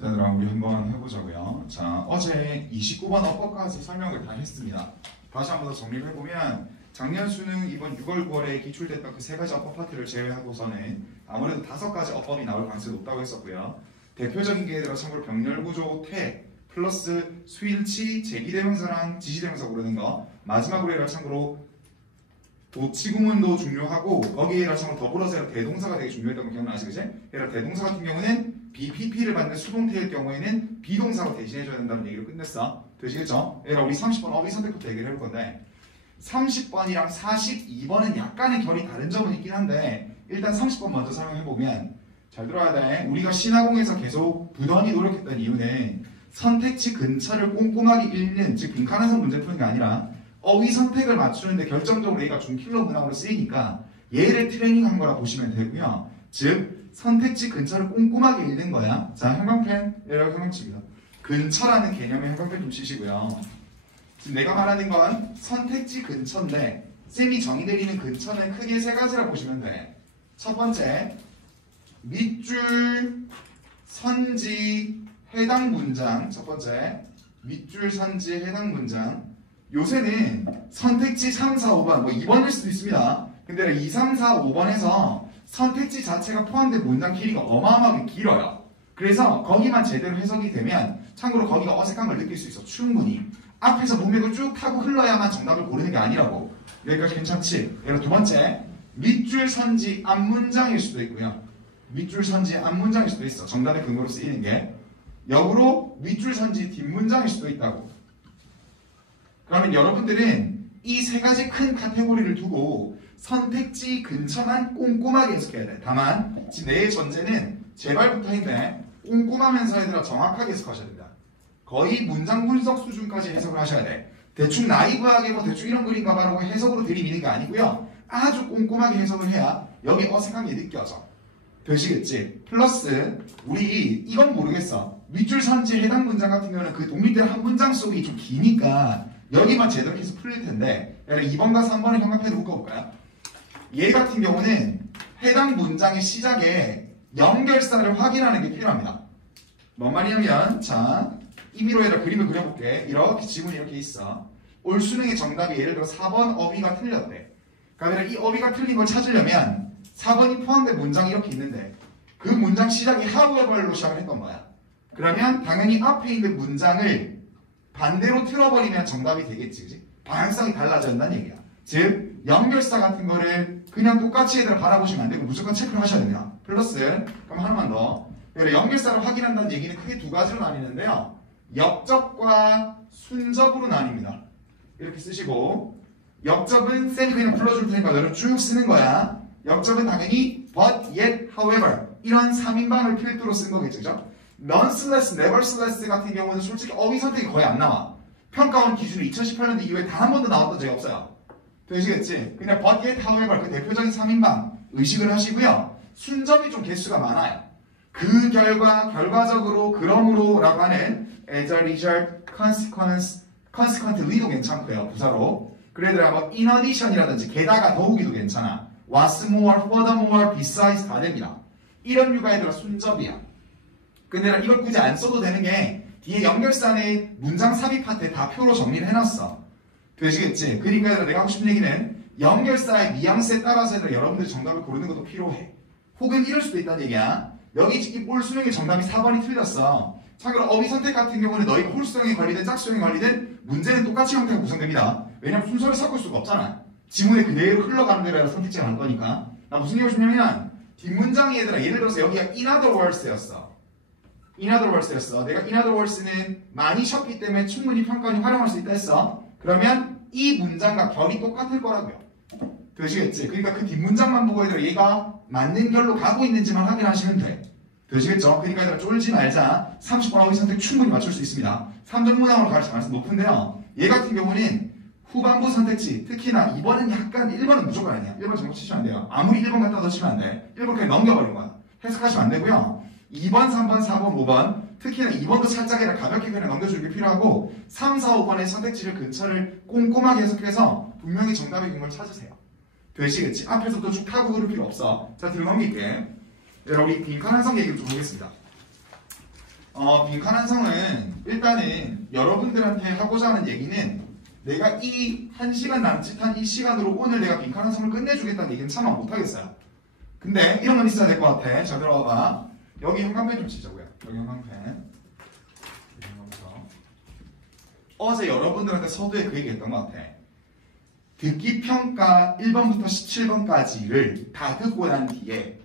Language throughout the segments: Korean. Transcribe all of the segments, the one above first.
자, 그럼 우리 한번 해보자고요. 자, 어제 29번 어법까지 설명을 다 했습니다. 다시 한번 더 정리를 해보면 작년 수능 이번 6월 9월에 기출됐던 그 세 가지 어법 파트를 제외하고서는 아무래도 5가지 어법이 나올 가능성이 높다고 했었고요. 대표적인 게 얘들아 참고로 병렬구조, 태, 플러스 수일치, 제기대명사랑 지시대명사 고르는 거, 마지막으로 얘들아 참고로 도치구문도 중요하고 거기에 얘들아 참고로 더불어서 대동사가 되게 중요했던 거 기억나시죠? 그치? 얘들아 대동사 같은 경우는 BPP를 받는 수동태일 경우에는 비동사로 대신해줘야 된다는 얘기로 끝냈어. 되시겠죠? 얘들아 우리 30번 어휘 선택부터 얘기를 해볼 건데 30번이랑 42번은 약간의 결이 다른 점은 있긴 한데 일단 30번 먼저 설명해보면 잘 들어야 돼. 우리가 신화공에서 계속 부단히 노력했던 이유는 선택지 근처를 꼼꼼하게 읽는, 즉 빈칸에서 문제 푸는 게 아니라 어휘 선택을 맞추는데 결정적으로 얘가 중킬러 문항으로 쓰이니까 얘를 트레이닝한 거라 보시면 되고요. 즉 선택지 근처를 꼼꼼하게 읽는 거야. 자, 형광펜, 얘라고 형광칩니다. 근처라는 개념의 형광펜 좀 치시고요. 지금 내가 말하는 건 선택지 근처인데 쌤이 정의내리는 근처는 크게 세 가지라 보시면 돼. 첫 번째, 밑줄, 선지, 해당 문장. 첫 번째, 밑줄, 선지, 해당 문장. 요새는 선택지 3, 4, 5번, 뭐 2번일 수도 있습니다. 근데 2, 3, 4, 5번에서 선택지 자체가 포함된 문장 길이가 어마어마하게 길어요. 그래서 거기만 제대로 해석이 되면 참고로 거기가 어색한 걸 느낄 수 있어. 충분히. 앞에서 문맥을 쭉 타고 흘러야만 정답을 고르는 게 아니라고. 여기까지 괜찮지? 그리고 두 번째, 밑줄 선지 앞문장일 수도 있고요. 밑줄 선지 앞문장일 수도 있어. 정답의 근거로 쓰이는 게. 역으로 밑줄 선지 뒷문장일 수도 있다고. 그러면 여러분들은 이 세 가지 큰 카테고리를 두고 선택지 근처만 꼼꼼하게 해석해야 돼. 다만 지금 내 전제는 제발부터인데 꼼꼼하면서 얘들아 정확하게 해석하셔야 된다. 거의 문장 분석 수준까지 해석을 하셔야 돼. 대충 나이브하게 뭐 대충 이런 그림가 바라고 해석으로 들이미는 게 아니고요. 아주 꼼꼼하게 해석을 해야 여기 어색한 게 느껴져. 되시겠지? 플러스 우리 이건 모르겠어. 밑줄 선지 해당 문장 같은 경우는 그 독립된 한 문장 속이 좀 기니까 여기만 제대로 해서 풀릴 텐데 2번과 3번의 형광펜을 묶어볼까요? 얘 같은 경우는 해당 문장의 시작에 연결사를 확인하는 게 필요합니다. 뭔 말이냐면 자 임의로 얘들아 그림을 그려볼게. 이렇게 지문이 이렇게 있어. 올 수능의 정답이 예를 들어 4번 어휘가 틀렸대. 그러면 이 어휘가 틀린 걸 찾으려면 4번이 포함된 문장이 이렇게 있는데 그 문장 시작이 however로 시작을 했던 거야. 그러면 당연히 앞에 있는 문장을 반대로 틀어버리면 정답이 되겠지. 그치? 방향성이 달라진다는 얘기야. 즉 연결사 같은 거를 그냥 똑같이 얘들아 바라보시면 안 되고 무조건 체크를 하셔야 됩니다. 플러스 그럼 하나만 더. 연결사를 확인한다는 얘기는 크게 두 가지로 나뉘는데요. 역접과 순접으로 나뉩니다. 이렇게 쓰시고 역접은 쌤이 그냥 불러줄 테니까 너를 쭉 쓰는 거야. 역접은 당연히 but, yet, however 이런 3인방을 필두로 쓴 거겠죠. 그죠? nonetheless, nevertheless 같은 경우는 솔직히 어휘 선택이 거의 안 나와. 평가원 기준이 2018년도 이후에 단 한 번도 나왔던 적이 없어요. 되시겠지? 그냥 but, yet, however 그 대표적인 3인방 의식을 하시고요. 순접이 좀 개수가 많아요. 그 결과, 결과적으로, 그러므로 라고 하는 as a result, consequence, consequently도 괜찮고요. 부사로. 그래도 뭐 in addition이라든지 게다가 더욱이도 괜찮아. what's more, furthermore, besides 다 됩니다. 이런 류가 얘들아 순접이야. 근데 이걸 굳이 안 써도 되는 게 뒤에 연결사의 문장 삽입 파트에 다 표로 정리를 해놨어. 되시겠지? 그러니까 얘들아 내가 하고 싶은 얘기는 연결사의 뉘앙스에 따라서 얘들아 여러분들이 정답을 고르는 것도 필요해. 혹은 이럴 수도 있다는 얘기야. 여기 올 수능의 정답이 4번이 틀렸어. 참고로 어휘 선택 같은 경우는 너희가 홀수형에 걸리든 짝수형에 걸리든 문제는 똑같이 형태가 구성됩니다. 왜냐면 순서를 섞을 수가 없잖아. 지문에 그대로 흘러가는 대로 선택지가 날 거니까. 나 무슨 얘기를 싶냐면 뒷문장이 얘들아 예를 들어서 여기가 in other words였어. in other words였어. 내가 in other words는 많이 쉬었기 때문에 충분히 평가원이 활용할 수 있다 했어. 그러면 이 문장과 결이 똑같을 거라고요. 되시겠지? 그러니까 그 뒷문장만 보고 얘들아 얘가 맞는 결로 가고 있는지만 확인하시면 돼. 되시겠죠? 그러니까 얘들아 쫄지 말자. 30번 어휘 선택 충분히 맞출 수 있습니다. 3점 문항으로 가르칠 가능성이 높은데요. 얘 같은 경우는 후반부 선택지, 특히나 2번은 약간 1번은 무조건 아니야. 1번 정답 치시면 안 돼요. 아무리 1번 갖다 넣으시면 안 돼. 1번 그냥 넘겨버린 거야. 해석하시면 안 되고요. 2번, 3번, 4번, 5번 특히나 2번도 살짝 아니라 가볍게 그냥 넘겨주는 게 필요하고 3, 4, 5번의 선택지를 근처를 꼼꼼하게 해석해서 분명히 정답의 근거를 찾으세요. 되시겠지? 앞에서도 쭉 타고 그럴 필요 없어. 자, 뒤로 넘길게. 우리 빈칸 한성 얘기를 좀 보겠습니다. 빈칸 완성은 일단은 여러분들한테 하고자 하는 얘기는 내가 이 1시간 남짓한 이 시간으로 오늘 내가 빈칸 완성을 끝내주겠다는 얘기는 참아 못하겠어요. 근데 이런 건 있어야 될 것 같아. 자, 들어와봐. 여기 형광펜 좀 치자고요. 여기 형광펜. 어제 여러분들한테 서두에 그 얘기 했던 것 같아. 듣기 평가 1번부터 17번까지를 다 듣고 난 뒤에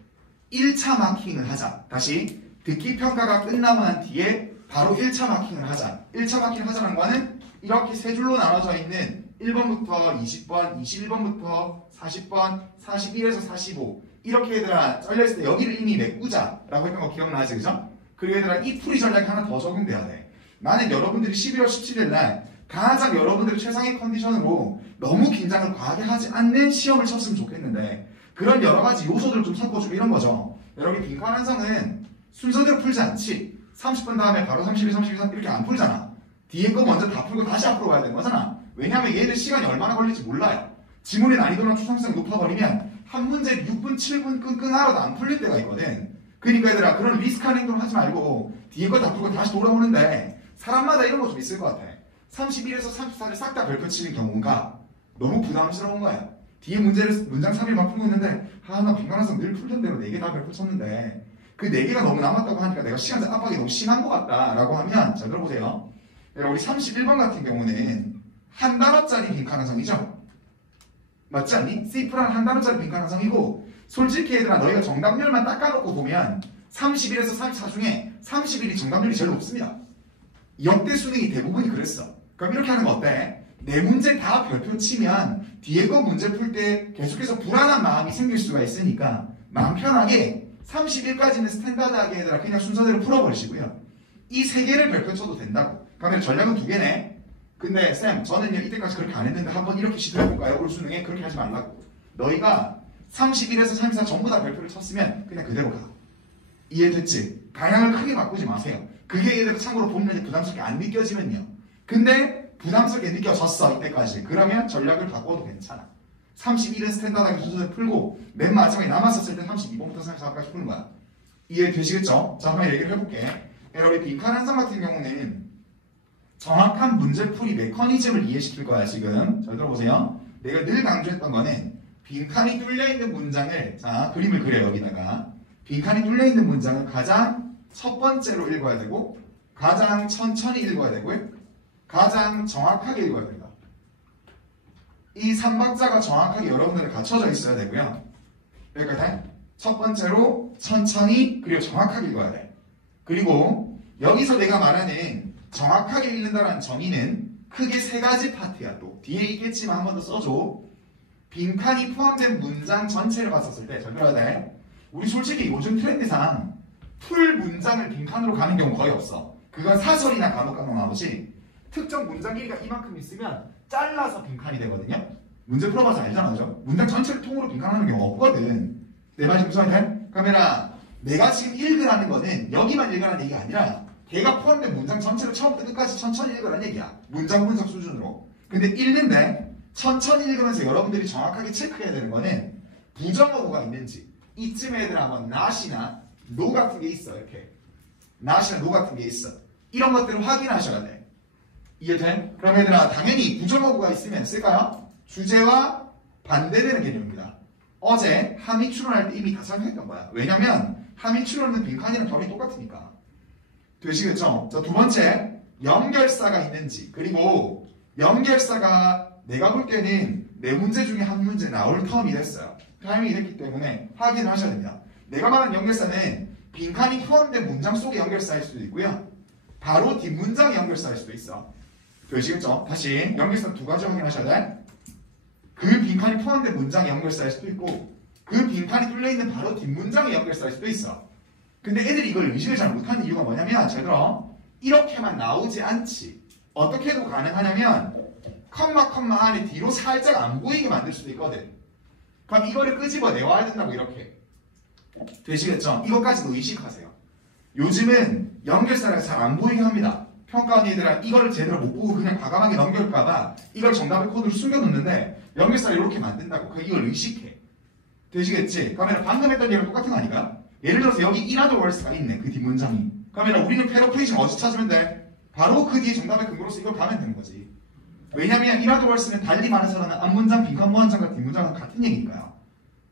1차 마킹을 하자. 다시 듣기 평가가 끝나고 난 뒤에 바로 1차 마킹을 하자. 1차 마킹을 하자는 거는 이렇게 세 줄로 나눠져 있는 1번부터 20번, 21번부터 40번, 41에서 45 이렇게 얘들아 잘려있을 때 여기를 이미 메꾸자 라고 했던 거 기억나지? 그죠? 그리고 얘들아 이 풀이 전략이 하나 더 적용돼야 돼. 나는 여러분들이 11월 17일 날 가장 여러분들의 최상의 컨디션으로 너무 긴장을 과하게 하지 않는 시험을 쳤으면 좋겠는데 그런 여러 가지 요소들을 좀 섞어주고 이런 거죠. 여러분 빈칸 완성은 순서대로 풀지 않지. 30분 다음에 바로 32, 32, 3 이렇게 안 풀잖아. 뒤에 거 먼저 다 풀고 다시 앞으로 가야 되는 거잖아. 왜냐하면 얘들 시간이 얼마나 걸릴지 몰라요. 지문의 난이도나 추상성이 높아버리면 한 문제 6분, 7분 끙끙 앓아도 안 풀릴 때가 있거든. 그러니까 얘들아 그런 리스크한 행동 하지 말고 뒤에 거 다 풀고 다시 돌아오는데 사람마다 이런 거 좀 있을 것 같아. 31에서 34를 싹 다 별표 치는 경우가 너무 부담스러운 거야. 뒤에 문제를 문장 3일만 풀고 있는데 나 빈칸 완성 늘 풀던 대로 4개 다 별표 쳤는데 그 4개가 너무 남았다고 하니까 내가 시간제 압박이 너무 심한 것 같다라고 하면 자 들어보세요. 우리 31번 같은 경우는 한 단어짜리 빈칸 완성이죠. 맞지 않니? C+한 한 단어짜리 빈칸 완성이고 솔직히 얘들아 너희가 정답률만 닦아놓고 보면 31에서 34 중에 31이 정답률이 제일 높습니다. 역대 수능이 대부분이 그랬어. 그럼 이렇게 하는 거 어때? 네 문제 다 별표 치면 뒤에 거 문제 풀 때 계속해서 불안한 마음이 생길 수가 있으니까 마음 편하게 31까지는 스탠다드하게 얘들아 그냥 순서대로 풀어버리시고요. 이 세 개를 별표 쳐도 된다고. 그러면 전략은 2개네. 근데 쌤 저는요 이때까지 그렇게 안 했는데 한번 이렇게 시도해볼까요? 올 수능에 그렇게 하지 말라고. 너희가 31에서 34 전부 다 별표를 쳤으면 그냥 그대로 가. 이해됐지? 방향을 크게 바꾸지 마세요. 그게 얘들 참고로 보면 부담스럽게 안 느껴지면요. 근데 부담스럽게 느껴졌어 이때까지. 그러면 전략을 바꿔도 괜찮아. 31은 스탠다드하게 순서대로 풀고 맨 마지막에 남았었을 때 32번부터 34번까지 푸는 거야. 이해되시겠죠? 자 한번 얘기를 해볼게. 우리 빈칸 완성 같은 경우는 정확한 문제풀이 메커니즘을 이해시킬 거야 지금. 잘 들어보세요. 내가 늘 강조했던 거는 빈칸이 뚫려있는 문장을 자 그림을 그려 여기다가 빈칸이 뚫려있는 문장을 가장 첫 번째로 읽어야 되고 가장 천천히 읽어야 되고요. 가장 정확하게 읽어야 된다. 이 3박자가 정확하게 여러분들에 갖춰져 있어야 되고요. 여기까지 첫 번째로 천천히 그리고 정확하게 읽어야 돼. 그리고 여기서 내가 말하는 정확하게 읽는다는 정의는 크게 3가지 파트야. 또 뒤에 있겠지만 한 번 더 써줘. 빈칸이 포함된 문장 전체를 봤었을 때 잘 들어야 돼. 우리 솔직히 요즘 트렌드상 풀 문장을 빈칸으로 가는 경우 거의 없어. 그건 사설이나 간혹 나오지. 특정 문장 길이가 이만큼 있으면 잘라서 빈칸이 되거든요. 문제 풀어봐서 알잖아, 그죠? 문장 전체를 통으로 빈칸하는 경우가 없거든. 내 말이 무슨 말이야? 카메라, 내가 지금 읽으라는 거는 여기만 읽으라는 얘기가 아니라 걔가 포함된 문장 전체를 처음부터 끝까지 천천히 읽으라는 얘기야. 문장 분석 수준으로. 근데 읽는데 천천히 읽으면서 여러분들이 정확하게 체크해야 되는 거는 부정어구가 있는지 이쯤에 애들 한번 not이나 no 같은 게 있어. 이렇게 not이나 no 같은 게 있어. 이런 것들을 확인하셔야 돼. 이해돼? 그럼 얘들아 당연히 부정어구가 있으면 쓸까요? 주제와 반대되는 개념입니다. 어제 함의 추론할 때 이미 다 설명했던 거야. 왜냐면 함의 추론은 빈칸이랑 결이 똑같으니까. 되시겠죠? 자, 두 번째 연결사가 있는지 그리고 연결사가 내가 볼 때는 네 문제 중에 한 문제 나올 텀이 됐어요. 타이밍이 됐기 때문에 확인을 하셔야 됩니다. 내가 말한 연결사는 빈칸이 포함된 문장 속의 연결사일 수도 있고요. 바로 뒷문장의 연결사일 수도 있어. 되시겠죠? 다시 연결사 2가지 확인하셔야 돼. 그 빈칸이 포함된 문장의 연결사일 수도 있고 그 빈칸이 뚫려있는 바로 뒷문장의 연결사일 수도 있어. 근데 애들이 이걸 의식을 잘 못하는 이유가 뭐냐면 잘 들어. 이렇게만 나오지 않지. 어떻게 해도 가능하냐면 컴마 안에 뒤로 살짝 안 보이게 만들 수도 있거든. 그럼 이거를 끄집어 내와야 된다고 이렇게. 되시겠죠? 이것까지도 의식하세요. 요즘은 연결사를 잘 안 보이게 합니다. 평가원 얘들아 이걸 제대로 못 보고 그냥 과감하게 넘길까봐 이걸 정답의 코드로 숨겨놓는데 연결사를 이렇게 만든다고. 이걸 의식해. 되시겠지? 그러면 방금 했던 얘랑 똑같은 거 아닌가? 예를 들어서 여기 in other words가 있네. 그 뒷문장이. 그러면 우리는 패러프레이징 어디서 찾으면 돼? 바로 그 뒤에 정답의 근거로서 이걸 가면 되는 거지. 왜냐면 이라도를 쓰면 달리 말해서는 앞문장, 빈칸 무한장과 뒷문장은 같은 얘기니까요.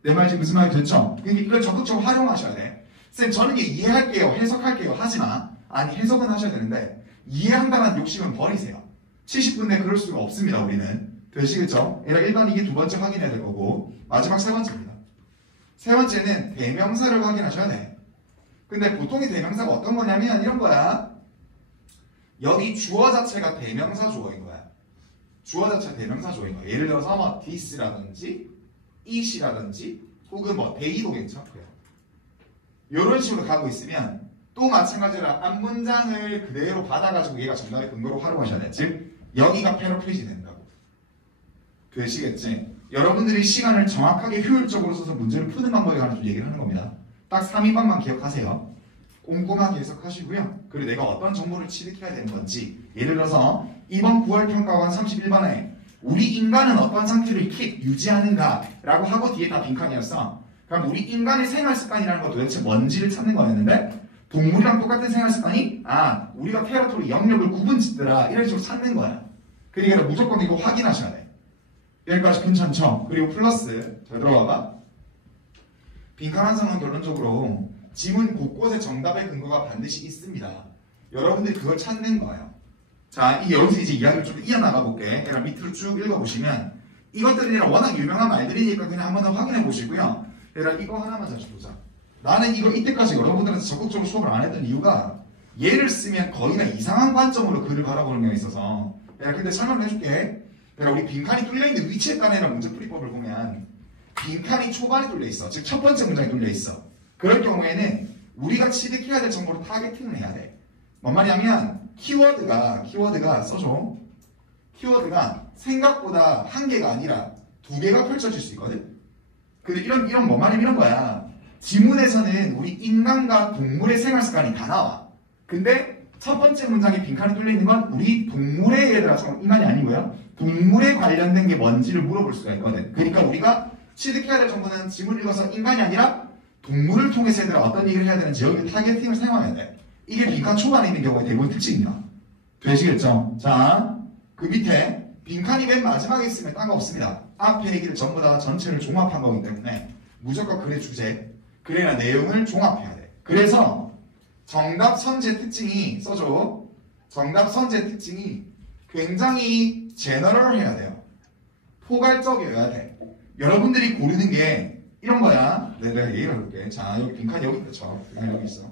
내 말 지금 무슨 말이 됐죠? 그러니까 이걸 적극적으로 활용하셔야 돼. 쌤 저는 이해할게요, 해석할게요 하지만 아니 해석은 하셔야 되는데 이해한다는 욕심은 버리세요. 70분 내 그럴 수가 없습니다. 우리는. 되시겠죠? 일단 이게 두 번째 확인해야 될 거고 마지막 세 번째입니다. 세 번째는 대명사를 확인하셔야 돼. 근데 보통의 대명사가 어떤 거냐면 이런 거야. 여기 주어 자체가 대명사 주어인 거야. 주어 자체가 대명사 주어인 거야. 예를 들어서 뭐 this라든지 it이라든지 혹은 뭐 they도 괜찮고요. 이런 식으로 가고 있으면 또 마찬가지로 앞문장을 그대로 받아가지고 얘가 정답의 근거로 활용하셔야 돼. 즉 여기가 패러프레이징 된다고. 되시겠지? 여러분들이 시간을 정확하게 효율적으로 써서 문제를 푸는 방법에 관해서 좀 얘기를 하는 겁니다. 딱 3인방만 기억하세요. 꼼꼼하게 해석하시고요. 그리고 내가 어떤 정보를 취득해야 되는 건지 예를 들어서 이번 9월 평가원 31번에 우리 인간은 어떤 상태를 유지하는가 라고 하고 뒤에 다 빈칸이었어. 그럼 우리 인간의 생활습관이라는 건 도대체 뭔지를 찾는 거였는데 동물이랑 똑같은 생활습관이 우리가 테러토리 영역을 구분짓더라 이런 식으로 찾는 거야. 그러니까 무조건 이거 확인하셔야 돼. 여기까지 괜찮죠? 그리고 플러스 잘 들어봐봐. 빈칸 완성은 결론적으로 지문 곳곳에 정답의 근거가 반드시 있습니다. 여러분들이 그걸 찾는 거예요. 자, 여기서 이제 이야기를 좀 이어나가 볼게. 그럼 밑으로 쭉 읽어보시면 이것들이 워낙 유명한 말들이니까 그냥 한번 더 확인해 보시고요. 얘들아 이거 하나만 다시 보자. 나는 이거 이때까지 여러분들한테 적극적으로 수업을 안 했던 이유가 얘를 쓰면 거의 다 이상한 관점으로 글을 바라보는 게 있어서 근데 설명을 해줄게. 우리 빈칸이 뚫려있는 위치에 따른 문제풀이법을 보면 빈칸이 초반에 뚫려있어. 즉 첫 번째 문장이 뚫려있어. 그럴 경우에는 우리가 취득해야 될 정보를 타겟팅을 해야 돼. 뭔 말이냐면 키워드가 써줘. 키워드가 생각보다 한 개가 아니라 두 개가 펼쳐질 수 있거든. 근데 이런 뭔 말이면 이런 거야. 지문에서는 우리 인간과 동물의 생활 습관이 다 나와. 근데 첫 번째 문장에 빈칸이 뚫려 있는 건 우리 동물에 얘들아 인간이 아니고요. 동물에 관련된 게 뭔지를 물어볼 수가 있거든. 그러니까 우리가 취득해야 될 정보는 지문을 읽어서 인간이 아니라 동물을 통해서 얘들아 어떤 얘기를 해야 되는지 여기 타겟팅을 사용해야 돼. 이게 빈칸 초반에 있는 경우에 대부분 특징이야. 되시겠죠? 자, 그 밑에 빈칸이 맨 마지막에 있으면 딴 거 없습니다. 앞에 얘기를 전부 다 전체를 종합한 거기 때문에 무조건 글의 주제, 글의 내용을 종합해야 돼. 그래서 정답 선제 특징이 써줘. 정답 선제 특징이 굉장히 제너럴해야 돼요. 포괄적이어야 돼. 여러분들이 고르는 게 이런 거야. 내가 얘기를 해볼게. 자, 여기 빈칸이 여기 있죠. 빈칸이 여기 있어.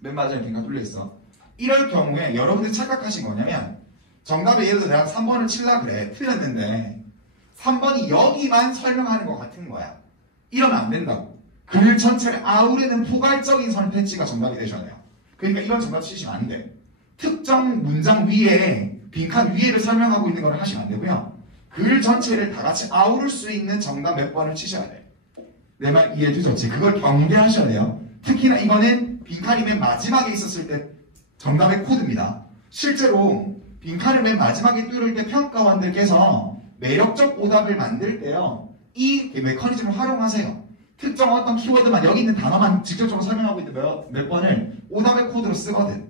맨 마지막에 빈칸 뚫려 있어. 이럴 경우에 여러분들이 착각하신 거냐면 정답에 예를 들어 내가 3번을 칠라 그래. 틀렸는데 3번이 여기만 설명하는 것 같은 거야. 이러면 안 된다고. 글 전체를 아우르는 포괄적인 선택지가 정답이 되셔야 돼요. 그러니까 이건 정답 치시면 안 돼. 특정 문장 위에 빈칸 위에를 설명하고 있는 걸 하시면 안 되고요. 글 전체를 다 같이 아우를 수 있는 정답 몇 번을 치셔야 돼. 내 말 이해해 주셨지? 그걸 경계하셔야 돼요. 특히나 이거는 빈칸이 맨 마지막에 있었을 때 정답의 코드입니다. 실제로 빈칸을 맨 마지막에 뚫을 때 평가원들께서 매력적 오답을 만들 때요. 이 메커니즘을 활용하세요. 특정 어떤 키워드만 여기 있는 단어만 직접적으로 설명하고 있는 몇 번을 오답의 코드로 쓰거든.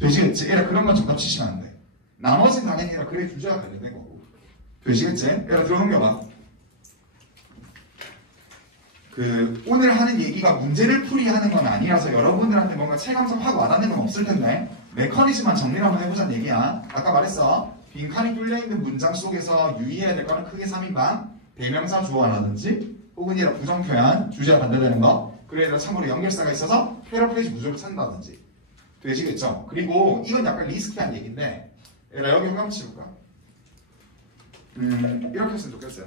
되시겠지? 그런 건 정답 치시면 안 돼. 나머지는 당연히 글의 주제와 관련된 거고. 되시겠지? 들어 넘겨봐. 오늘 하는 얘기가 문제를 풀이하는 건 아니라서 여러분들한테 뭔가 체감상 확 와닿는 건 없을 텐데 메커니즘만 정리를 한번 해보자는 얘기야. 아까 말했어. 빈칸이 뚫려있는 문장 속에서 유의해야 될 거는 크게 3인방, 대명사 주어라든지 혹은 이런 부정표현, 주제와 반대되는 거 그래서 참고로 연결사가 있어서 패러프레이즈 무조건 찾는다든지 되시겠죠? 그리고 이건 약간 리스키한 얘기인데 여기 한번 치울까? 이렇게 했으면 좋겠어요.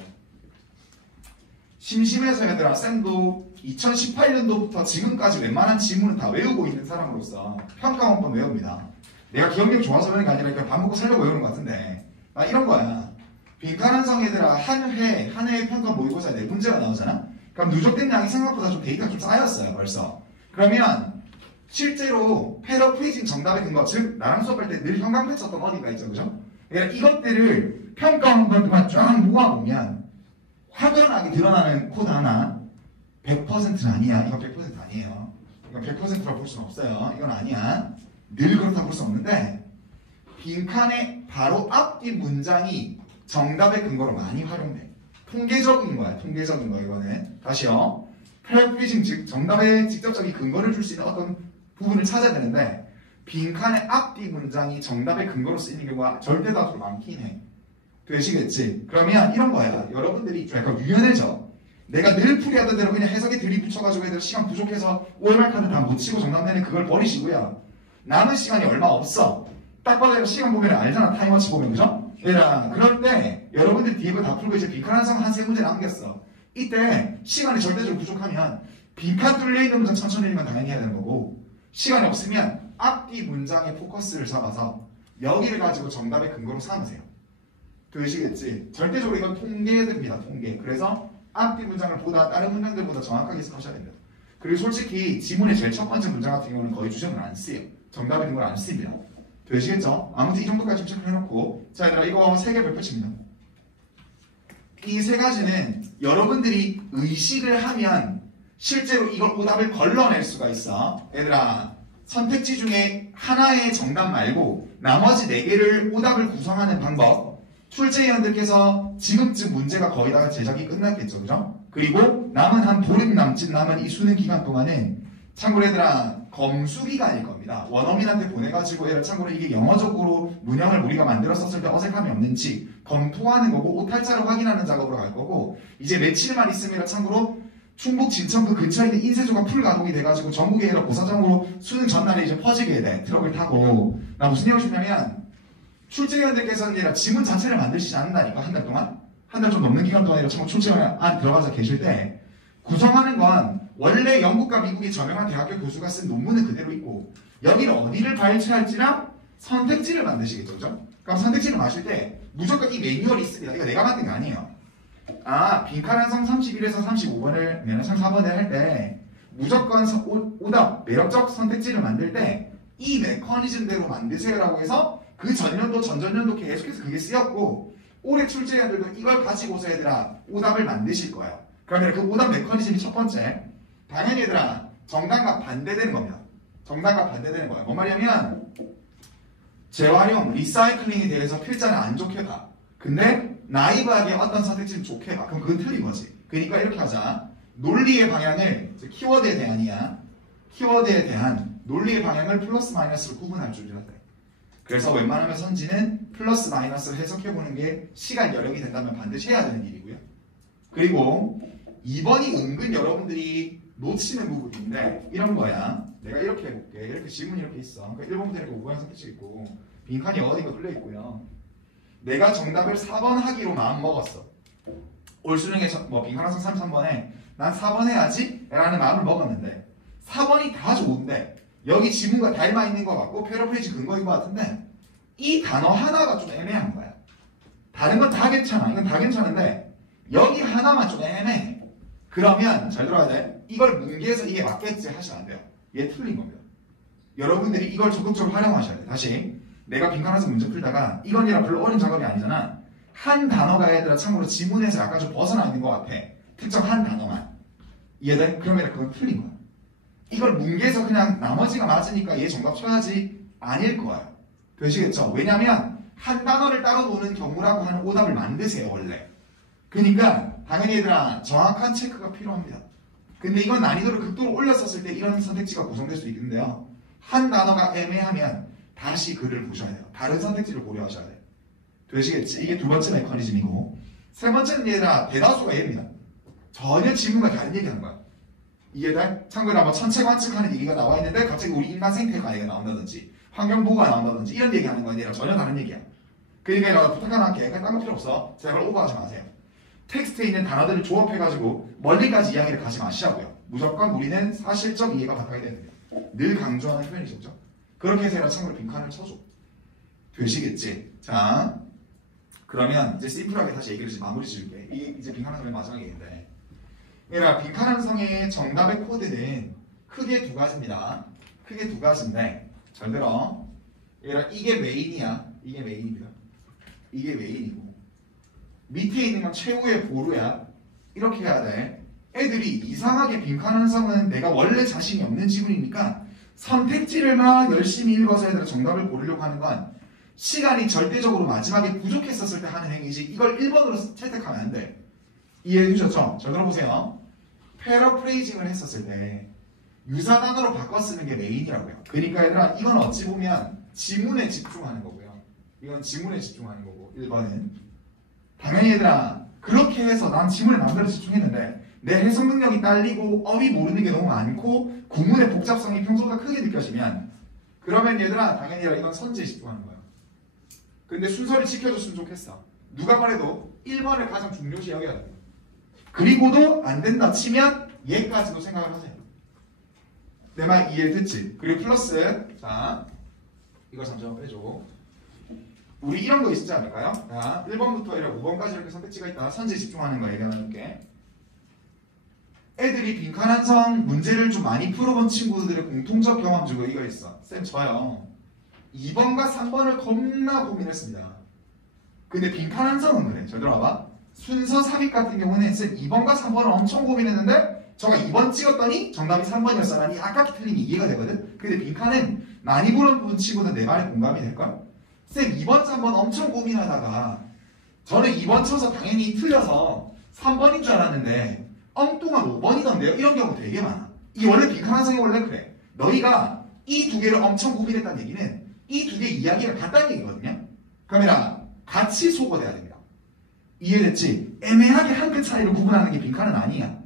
심심해서 얘들아 쌤도 2018년도부터 지금까지 웬만한 지문은 다 외우고 있는 사람으로서 평가원법 외웁니다. 내가 기억력 좋아서 그런 게 아니라 그냥 밥 먹고 살려고 외우는 것 같은데 이런 거야. 빈칸 완성 얘들아 한 해의 평가 모의고사에 4문제가 나오잖아. 그럼 누적된 양이 생각보다 좀 데이터가 좀 쌓였어요 벌써. 그러면 실제로 패러프레이징 정답의 근거 즉 나랑 수업할 때 늘 형광펜쳤던 어디가 있죠 그죠? 그러니까 이것들을 평가원법만 쫙 모아보면 확연하게 드러나는 코드 하나 100%는 아니야. 이건 100% 아니에요. 이건 100%라고 볼 수는 없어요. 이건 아니야. 늘 그렇다고 볼 수 없는데 빈칸의 바로 앞뒤 문장이 정답의 근거로 많이 활용돼. 통계적인 거야. 통계적인 거 이거는. 다시요. 패러프리징 즉 정답의 직접적인 근거를 줄 수 있는 어떤 부분을 찾아야 되는데 빈칸의 앞뒤 문장이 정답의 근거로 쓰이는 경우가 절대 다수로 많긴 해. 되시겠지? 그러면 이런 거야. 여러분들이 좀 약간 유연해져. 내가 늘 풀이하던 대로 그냥 해석에 들이붙여가지고 애들 시간 부족해서 OMR 카드 다 못 치고 정답 내는 그걸 버리시고요. 남은 시간이 얼마 없어. 딱 봐도 시간 보면 알잖아. 타임워치 보면 그죠? 얘들아 그럴 때 여러분들 뒤에 거 다 풀고 이제 빈칸 완성 한 3문제 남겼어. 이때 시간이 절대적으로 부족하면 빈칸 뚫려있는 문장 천천히 읽으면 당연히 해야 되는 거고 시간이 없으면 앞뒤 문장의 포커스를 잡아서 여기를 가지고 정답의 근거로 삼으세요. 되시겠지? 절대적으로 이건 통계됩니다. 통계. 그래서 앞뒤 문장을 보다 다른 문장들보다 정확하게 해석하셔야 됩니다. 그리고 솔직히 지문의 제일 첫 번째 문장 같은 경우는 거의 주제문을 안 쓰요. 정답의 근거를 안 씁니다. 되시겠죠? 아무튼 이 정도까지 체크해놓고 자 얘들아 이거 3개 별표칩니다. 이 3가지는 여러분들이 의식을 하면 실제로 이걸 오답을 걸러낼 수가 있어. 얘들아 선택지 중에 하나의 정답 말고 나머지 4개를 오답을 구성하는 방법 출제위원들께서 지금쯤 문제가 거의 다 제작이 끝났겠죠. 그죠? 그리고 남은 한 보름 남짓 남은 이 수능 기간 동안은 참고로 얘들아 검수 기간일 겁니다. 원어민한테 보내가지고 얘들 참고로 이게 영어적으로 문형을 우리가 만들었었을 때 어색함이 없는지 검토하는 거고 오탈자를 확인하는 작업으로 갈 거고 이제 며칠만 있으면 참고로 충북 진천 그 근처에 있는 인쇄소가 풀 가동이 돼가지고 전국에 얘들 고사장으로 수능 전날에 이제 퍼지게 돼. 트럭을 타고 나 무슨 얘기를 주냐면 출제위원들께서는 얘들 지문 자체를 만드시지 않는다니까 한 달 동안 한 달 좀 넘는 기간 동안 참고 출제위원 안 들어가서 계실 때 구성하는 건 원래 영국과 미국의 저명한 대학교 교수가 쓴 논문은 그대로 있고 여기는 어디를 발췌할지랑 선택지를 만드시겠죠. 그죠? 그럼 선택지를 마실 때 무조건 이 매뉴얼이 있습니다. 이거 내가 만든 게 아니에요. 아 빈칸 완성 31에서 35번을 34번을 할 때 무조건 오답 매력적 선택지를 만들 때 이 메커니즘대로 만드세요라고 해서 그 전년도 전전년도 계속해서 그게 쓰였고 올해 출제위원들도 이걸 가지고서 얘들아 오답을 만드실 거예요. 그러면 그 오답 메커니즘이 첫 번째 당연히 얘들아 정답과 반대되는 겁니다. 정답과 반대되는 거예요. 뭔 말이냐면 재활용, 리사이클링에 대해서 필자는 안 좋게 봐. 근데 나이브하게 어떤 선택지는 좋게 봐. 그럼 그건 틀린 거지. 그러니까 이렇게 하자. 논리의 방향을 키워드에 대한이야. 키워드에 대한 논리의 방향을 플러스 마이너스로 구분할 줄 알아야 돼. 그래서 웬만하면 선지는 플러스 마이너스를 해석해보는 게 시간 여력이 된다면 반드시 해야 되는 일이고요. 그리고 2번이 은근 여러분들이 놓치는 부분인데 이런 거야. 내가 이렇게 해볼게. 이렇게 지문이 이렇게 있어. 그러니까 1번부터 이렇게 5번 선택지 있고 빈칸이 어디가 뚫려 있고요. 내가 정답을 4번 하기로 마음 먹었어. 올 수능에 뭐 빈칸 완성 33번에 난 4번 해야지 라는 마음을 먹었는데 4번이 다 좋은데 여기 지문과 닮아 있는 것 같고 패러프레이즈 근거인 것 같은데 이 단어 하나가 좀 애매한 거야. 다른 건 다 괜찮아. 이건 다 괜찮은데 여기 하나만 좀 애매해. 그러면 잘 들어야 돼. 이걸 뭉개서 이게 맞겠지 하시면 안 돼요. 얘 틀린 겁니다. 여러분들이 이걸 적극적으로 활용하셔야 돼. 다시 내가 빈칸 완성 문제 풀다가 이건 얘랑 별로 어려운 작업이 아니잖아. 한 단어가 얘들아 참고로 지문에서 약간 좀 벗어나 있는 것 같아. 특정 한 단어만. 이해돼? 그러면 그건 틀린 거야. 이걸 뭉개서 그냥 나머지가 맞으니까 얘 정답 쳐야지 아닐 거야. 되시겠죠? 왜냐면 한 단어를 따로 노는 경우라고 하는 오답을 만드세요 원래. 그러니까 당연히 얘들아 정확한 체크가 필요합니다. 근데 이건 난이도를 극도로 올렸었을 때 이런 선택지가 구성될 수 있는데요. 한 단어가 애매하면 다시 글을 보셔야 돼요. 다른 선택지를 고려하셔야 돼요. 되시겠지? 이게 두 번째 메커니즘이고 세 번째는 얘들아 대다수가 얘입니다. 전혀 지문과 다른 얘기하는 거야. 이해돼? 참고로 뭐 천체 관측하는 얘기가 나와 있는데 갑자기 우리 인간 생태가 얘기가 나온다든지 환경보호가 나온다든지 이런 얘기하는 거 아니라 전혀 다른 얘기야. 그러니까 내가 부탁 하나 할게. 그냥 딴 거 필요 없어. 제발 오버하지 마세요. 텍스트에 있는 단어들을 조합해가지고 멀리까지 이야기를 가지 마시라고요. 무조건 우리는 사실적 이해가 바탕이 됩니다. 늘 강조하는 표현이죠. 그죠? 그렇게 해서 얘가 참고로 빈칸을 쳐줘. 되시겠지? 자, 그러면 이제 심플하게 다시 얘기를 마무리 지을게. 이게 이제 빈칸 완성의 마지막 얘기인데 얘가 빈칸 완성의 정답의 코드는 크게 두 가지입니다. 크게 두 가지인데 잘 들어. 얘가 이게 메인이야. 이게 메인입니다. 이게 메인이고 밑에 있는 건 최후의 보루야. 이렇게 해야 돼. 애들이 이상하게 빈칸 완성은 내가 원래 자신이 없는 지문이니까 선택지를 막 열심히 읽어서 애들아 정답을 고르려고 하는 건 시간이 절대적으로 마지막에 부족했었을 때 하는 행위지 이걸 1번으로 채택하면 안 돼. 이해해 주셨죠? 잘 들어보세요. 패러프레이징을 했었을 때 유사 단어로 바꿔 쓰는 게 메인이라고요. 그러니까 얘들아 이건 어찌 보면 지문에 집중하는 거고요. 이건 지문에 집중하는 거고 1번은 당연히 얘들아 그렇게 해서 난 지문에 마음대로 집중했는데 내 해석 능력이 딸리고 어휘 모르는 게 너무 많고 구문의 복잡성이 평소보다 크게 느껴지면 그러면 얘들아 당연히 이건 선지에 집중하는 거야. 근데 순서를 지켜줬으면 좋겠어. 누가 말해도 1번을 가장 중요시 여겨야 돼. 그리고도 안 된다 치면 얘까지도 생각을 하세요. 내 말 이해됐지? 그리고 플러스 자 이거 잠시만 빼줘. 우리 이런 거 있지 않을까요? 자 1번부터 5번까지 이렇게 선택지가 있다. 선지에 집중하는 거 얘기해줄게. 애들이 빈칸 완성 문제를 좀 많이 풀어본 친구들의 공통적 경험 중에 이거 있어. 쌤 저요 2번과 3번을 겁나 고민했습니다. 근데 빈칸 완성은 그래. 잘 들어봐봐. 순서 삽입 같은 경우는 쌤 2번과 3번을 엄청 고민했는데 저가 2번 찍었더니 정답이 3번이었어라니 아깝게 틀림이 이해가 되거든. 근데 빈칸은 많이 보는 친구는 내 말에 공감이 될걸? 쌤 2번, 3번 엄청 고민하다가 저는 2번 쳐서 당연히 틀려서 3번인 줄 알았는데 엉뚱한 5번이던데요? 이런 경우 되게 많아. 이게 원래 빈칸 완성이 원래 그래. 너희가 이 두 개를 엄청 고민했다는 얘기는 이 두 개의 이야기가 같다는 얘기거든요. 그러면 같이 소거돼야 됩니다. 이해됐지? 애매하게 한 끗 차이로 구분하는 게 빈칸은 아니야.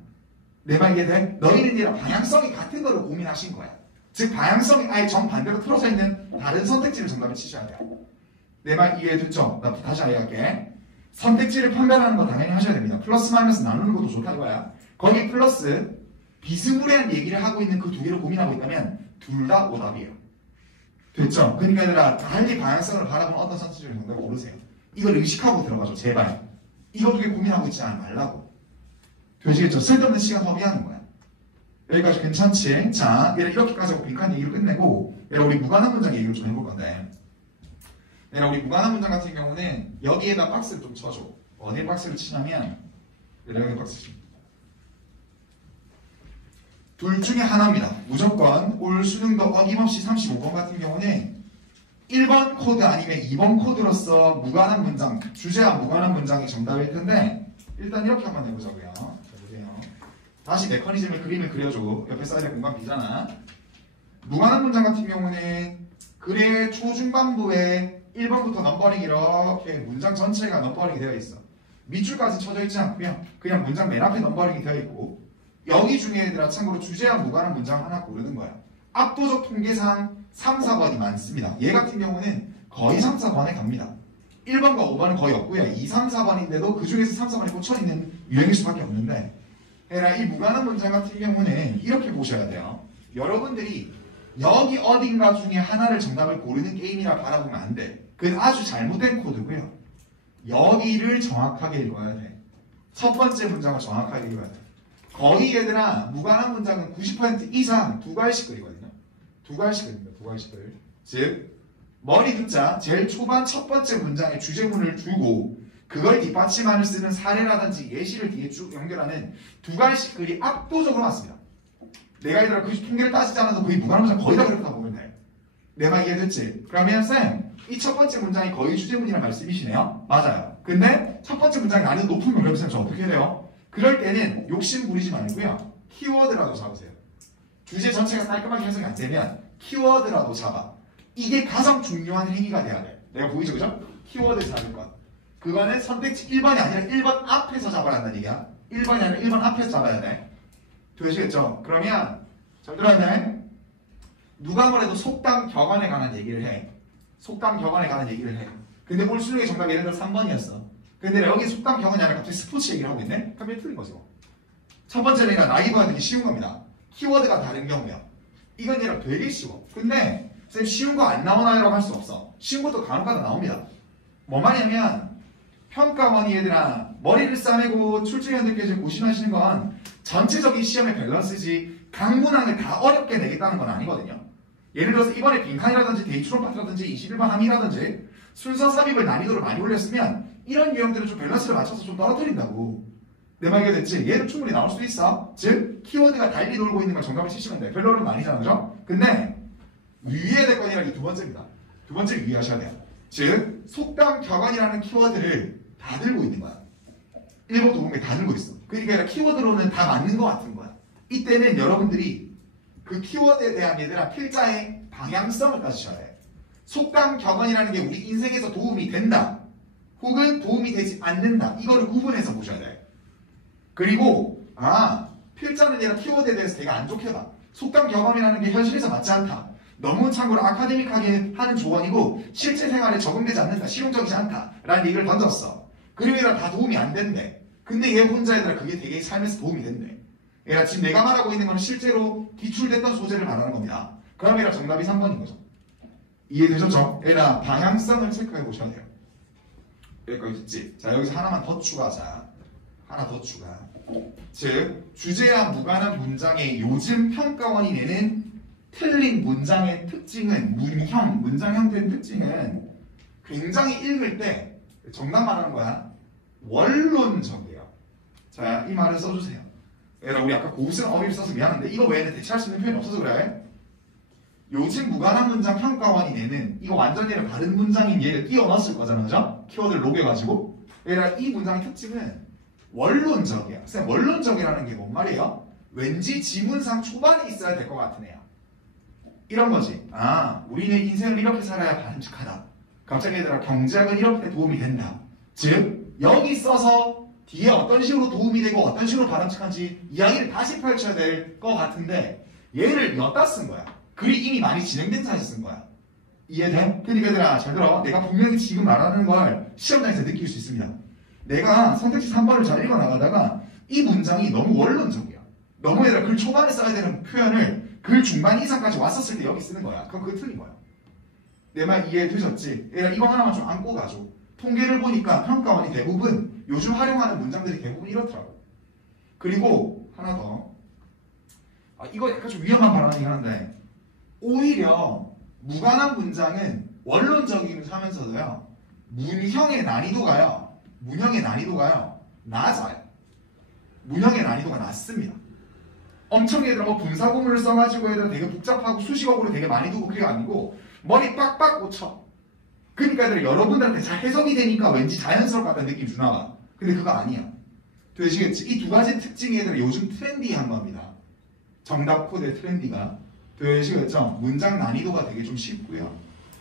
내 말 이해돼? 너희는 이런 방향성이 같은 거를 고민하신 거야. 즉 방향성이 아예 정반대로 틀어져 있는 다른 선택지를 정답에 치셔야 돼요. 내 말 이해됐죠? 나 다시 이야기할게. 선택지를 판별하는 거 당연히 하셔야 됩니다. 플러스 마이너스 나누는 것도 좋다 이거야. 거기 플러스 비스무리한 얘기를 하고 있는 그 두 개를 고민하고 있다면 둘 다 오답이에요. 됐죠? 그러니까 얘들아 달리 방향성을 바라보는 어떤 선택지를 정답을 고르세요. 이걸 의식하고 들어가죠. 제발. 이거 두 개 고민하고 있지 말라고. 되시겠죠? 쓸데없는 시간 허비하는 거야. 여기까지 괜찮지? 자, 이렇게까지 하고 빈칸 얘기를 끝내고 우리 무관한 문장 얘기를 좀 해볼 건데 우리 무관한 문장 같은 경우는 여기에다 박스를 좀 쳐줘. 어디에 박스를 치냐면 여기 박스 칩니다. 둘 중에 하나입니다. 무조건 올 수능도 어김없이 35번 같은 경우는 1번 코드 아니면 2번 코드로서 무관한 문장, 주제와 무관한 문장이 정답일 텐데 일단 이렇게 한번 해보자고요. 자, 보세요. 다시 메커니즘을 그림을 그려줘. 옆에 사이드 공간 비잖아. 무관한 문장 같은 경우는 글의 초중반부에 1번부터 넘버링 이렇게 문장 전체가 넘버링이 되어 있어. 밑줄까지 쳐져 있지 않고요. 그냥 문장 맨 앞에 넘버링이 되어 있고 여기 중에 얘들아 참고로 주제와 무관한 문장 하나 고르는 거야. 압도적 통계상 3, 4번이 많습니다. 얘 같은 경우는 거의 3, 4번에 갑니다. 1번과 5번은 거의 없고요. 2, 3, 4번인데도 그 중에서 3, 4번이 꽂혀있는 유형일 수밖에 없는데 얘들아 이 무관한 문장 같은 경우는 이렇게 보셔야 돼요. 여러분들이 여기 어딘가 중에 하나를 정답을 고르는 게임이라 바라보면 안 돼. 그건 아주 잘못된 코드고요. 여기를 정확하게 읽어야 돼. 첫 번째 문장을 정확하게 읽어야 돼. 거의 얘들아 무관한 문장은 90% 이상 두 갈씩 그리거든요. 두 갈씩 그립니다. 두 갈씩을. 즉 머리 듣자 제일 초반 첫 번째 문장에 주제문을 두고 그걸 뒷받침하는 쓰는 사례라든지 예시를 뒤에 쭉 연결하는 두 갈씩 글이 압도적으로 많습니다. 내가 얘들아 그 통계를 따지지 않아도 거의 무관한 문장 거의 다 그렇다 보면 돼. 내 말 이해됐지? 그러면 쌤, 이 첫 번째 문장이 거의 주제문이란 말씀이시네요? 맞아요. 근데 첫 번째 문장이 난이도 높은 걸 쌤, 저 어떻게 해야 돼요? 그럴 때는 욕심 부리지 말고요. 키워드라도 잡으세요. 주제 전체가 깔끔하게 해석이 안 되면 키워드라도 잡아. 이게 가장 중요한 행위가 돼야 돼. 내가 보이죠, 그죠? 키워드 잡을 것. 그거는 선택지 1번이 아니라 1번 앞에서 잡아야 한다는 얘기야. 1번이 아니라 1번 앞에서 잡아야 돼. 되시겠죠? 그러면 잘 들어야 돼. 누가 뭐래도 속담 격언에 관한 얘기를 해. 속담 격언에 관한 얘기를 해. 근데 올 수능의 정답 예를 들어 3번이었어. 근데 여기 속담 격언이 아니라 갑자기 스포츠 얘기를 하고 있네? 그럼 틀린 거죠. 첫 번째는 나이브가 되게 쉬운 겁니다. 키워드가 다른 경우야. 이건 얘랑 되게 쉬워. 근데 쌤 쉬운 거 안 나오나요? 라고 할 수 없어. 쉬운 것도 간혹가다 나옵니다. 뭐 말이냐면 평가원이 얘들아 머리를 싸매고 출제위원들께서 고심하시는 건 전체적인 시험의 밸런스지 각 문항을 다 어렵게 내겠다는 건 아니거든요. 예를 들어서 이번에 빈칸이라든지 데이트론 파트라든지 21번 함이라든지 순서 삽입을 난이도를 많이 올렸으면 이런 유형들을 좀 밸런스를 맞춰서 좀 떨어뜨린다고. 내 말 이해됐지? 얘도 충분히 나올 수도 있어. 즉 키워드가 달리 돌고 있는 걸 정답을 치시면 돼. 별로 어려운 거 아니잖아, 그죠? 근데 유의해야 될 건이라 이 두 번째입니다. 두 번째 유의하셔야 돼요. 즉 속담 격언이라는 키워드를 다 들고 있는 거야. 1번 도움에 다 들고 있어. 그러니까 키워드로는 다 맞는 것 같은 거야. 이때는 여러분들이 그 키워드에 대한 얘들아 필자의 방향성을 따지셔야 돼. 속담 격언이라는 게 우리 인생에서 도움이 된다 혹은 도움이 되지 않는다, 이거를 구분해서 보셔야 돼. 그리고 필자는 얘가 키워드에 대해서 되게 안 좋게 봐. 속담 격언이라는 게 현실에서 맞지 않다, 너무 참고로 아카데믹하게 하는 조언이고 실제 생활에 적용되지 않는다, 실용적이지 않다 라는 얘기를 던졌어. 그리고 얘가 다 도움이 안 된대. 근데 얘 혼자 얘들아 그게 되게 삶에서 도움이 된대. 얘가 지금 내가 말하고 있는 건 실제로 기출됐던 소재를 말하는 겁니다. 그럼 얘가 정답이 3번인 거죠. 이해되셨죠? 얘가 방향성을 체크해 보셔야 돼요. 여기까지 됐지? 자, 여기서 하나만 더 추가하자. 하나 더 추가. 즉 주제와 무관한 문장의 요즘 평가원이 내는 틀린 문장의 특징은, 문장 형태의 특징은 굉장히 읽을 때 정답 말하는 거야. 원론적이에요. 자, 이 말을 써주세요. 얘들아, 우리 아까 고급스러운 어휘를 써서 미안한데 이거 외에는 대체할 수 있는 표현이 없어서 그래. 요즘 무관한 문장 평가원이 내는, 이거 완전히 다른 문장인 얘를 끼워 넣었을 거잖아, 그죠? 키워드를 녹여가지고. 얘들아, 이 문장의 특징은 원론적이야. 쌤, 원론적이라는 게 뭔 말이에요? 왠지 지문상 초반에 있어야 될 것 같은 애야. 이런 거지. 우리는 인생을 이렇게 살아야 바람직하다. 갑자기 얘들아, 경제학은 이렇게 도움이 된다. 즉 여기 써서 뒤에 어떤 식으로 도움이 되고 어떤 식으로 바람직한지 이야기를 다시 펼쳐야 될 것 같은데 얘를 엿다 쓴 거야. 글이 이미 많이 진행된 사실 쓴 거야. 이해돼? 그러니까 얘들아 잘 들어. 내가 분명히 지금 말하는 걸 시험장에서 느낄 수 있습니다. 내가 선택지 3번을 잘 읽어나가다가 이 문장이 너무 원론적이야. 너무 얘들아 글 초반에 써야 되는 표현을 글 중반 이상까지 왔었을 때 여기 쓰는 거야. 그럼 그게 틀린 거야. 내 말 이해되셨지? 얘들아 이거 하나만 좀 안고 가줘. 통계를 보니까 평가원이 대부분 요즘 활용하는 문장들이 대부분 이렇더라고. 그리고 하나 더. 이거 약간 좀 위험한 발언이긴 한데 오히려 무관한 문장은 원론적이면서 하면서도요 문형의 난이도가요 낮아요. 문형의 난이도가 낮습니다. 엄청 얘들아 뭐 분사구문을 써가지고 얘들아 되게 복잡하고 수식어구를 되게 많이 두고 그게 아니고 머리 빡빡 꽂혀. 그러니까 얘들아 여러분들한테 잘 해석이 되니까 왠지 자연스럽게 같다는 느낌 주나 봐. 근데 그거 아니야. 되시겠지? 이 두 가지 특징이 얘들아 요즘 트렌디한 겁니다. 정답 코드의 트렌디가. 되시겠죠? 문장 난이도가 되게 좀 쉽고요.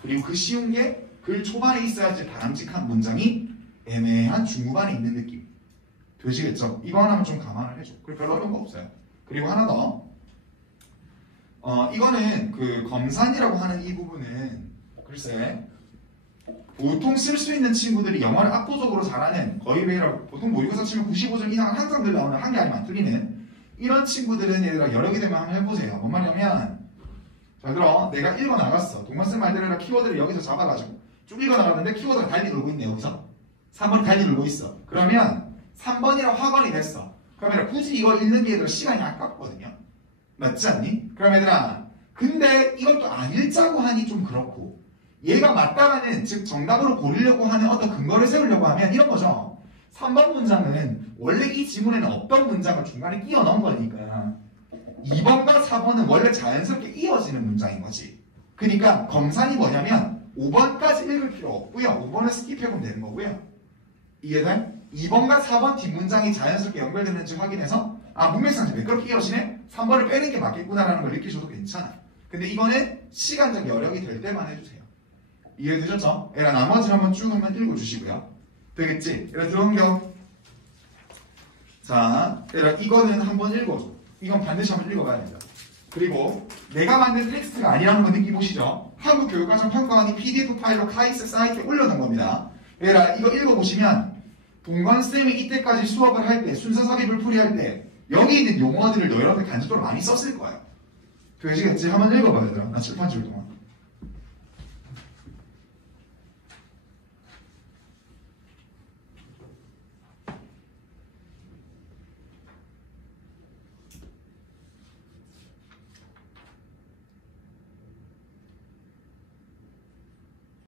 그리고 그 쉬운 게 글 초반에 있어야지 바람직한 문장이 애매한 중후반에 있는 느낌. 되시겠죠? 이거 하나만 좀 감안을 해줘. 그리고 별로 어려운 거 없어요. 그리고 하나 더. 이거는 그 검산이라고 하는 이 부분은 글쎄 보통 쓸 수 있는 친구들이 영어를 압도적으로 잘하는 거의 보통 모의고사 치면 95점 이상은 항상 늘 나오는 한 개 아니면 안 틀리는 이런 친구들은 얘들아 여러 개 되면 한번 해보세요. 뭔 말이냐면 잘 들어. 내가 읽어 나갔어. 동관쌤 말대로 키워드를 여기서 잡아가지고 쭉 읽어 나갔는데 키워드가 달리 돌고 있네. 여기서 3번이 달리 돌고 있어. 그러면 3번이랑 확언이 됐어. 그러면 굳이 이걸 읽는 게 얘들아 시간이 아깝거든요. 맞지 않니? 그럼 얘들아 근데 이걸 또 안 읽자고 하니 좀 그렇고 얘가 맞다라는 즉 정답으로 고르려고 하는 어떤 근거를 세우려고 하면 이런 거죠. 3번 문장은 원래 이 지문에는 없던 문장을 중간에 끼워 넣은 거니까 2번과 4번은 원래 자연스럽게 이어지는 문장인 거지. 그러니까 검산이 뭐냐면 5번까지 읽을 필요 없고요. 5번은 스킵해보면 되는 거고요. 이해돼? 2번과 4번 뒷문장이 자연스럽게 연결되는지 확인해서 문맥상지 매끄럽게 이어지네? 3번을 빼는 게 맞겠구나라는 걸 느끼셔도 괜찮아요. 근데 이거는 시간적 여력이 될 때만 해주세요. 이해되셨죠? 얘가 나머지를 한번 쭉 한번 읽어주시고요. 되겠지? 얘가 들어온겨. 자, 얘가 이거는 한번 읽어줘. 이건 반드시 한번 읽어봐야 됩니다. 그리고 내가 만든 텍스트가 아니라는 거 느끼보시죠? 한국교육과정평가원이 PDF 파일로 카이스 사이트에 올려놓은 겁니다. 얘들아 이거 읽어보시면 동건쌤이 이때까지 수업을 할 때 순서 삽입을 풀이할 때 여기 있는 용어들을 너희한테 간접적으로 많이 썼을 거예요. 되시겠지? 한번 읽어봐야 되더라. 나 칠판줄 동안.